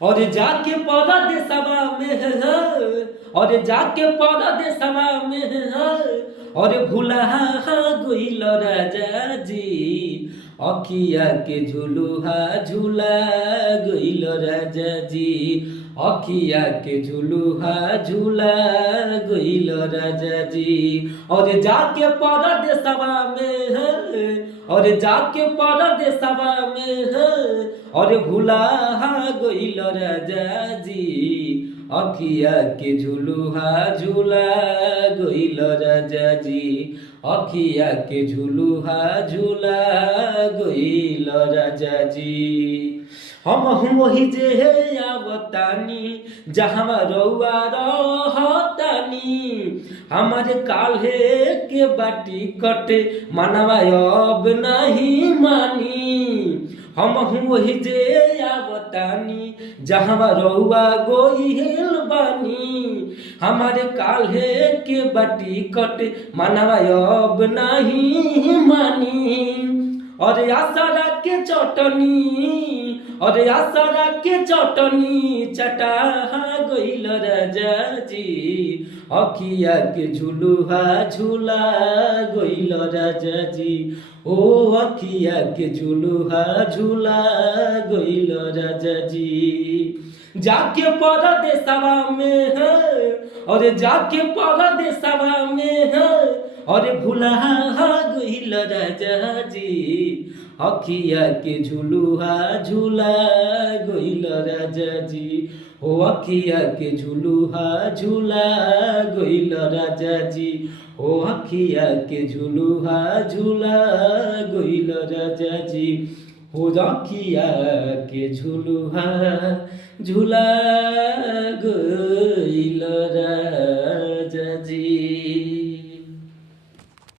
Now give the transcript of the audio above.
और जाके पौधा दे सभा में है, और जाके पौधा दे सभा में है, और भूला गोइल राजा जी अखिया के झुलुहा झूला गोइल राजा जी अखिया के झुलुहा झूला गोइल राजा जी। और जाके पौधा दे सभा में है, और जाके पौधा दे सभा में है, और भूला गोइल राजा जी अखिया के झुलुहा झूला गोइल राजा जी अखिया के झुलुहा झूला गोइल राजा जी। हम वही जे है आवतानी जहाँ रउआ रहतानी हमारे काल्हे के बाटी कटे मनवा अब नहीं मानी। हम वही जे आवतानी जहाँ रउआ गोइल बानी हमारे काल्हे के बाटी कटे मनवा अब नहीं मानी। और आसरा के चटनी, और आसरा के चटनी चटा गोइल राजा जी अखिया के झुलुहा झूला गोइल राजा जी ओ अखिया के झुलुहा झूला गोइल राजा जी। जाके पौधा दे सभा में है, और जाके पौधा दे सभा में है, और भूला गोइल राजा जी अखिया के झुलुहा झूला गोइल राजा जी ओ अखिया के झुलुहा झूला गोइल राजा जी ओ अखिया के झुलुहा झूला गोइल राजा जी ओ अखिया के झुलुहा झूला गोइल राजा जी।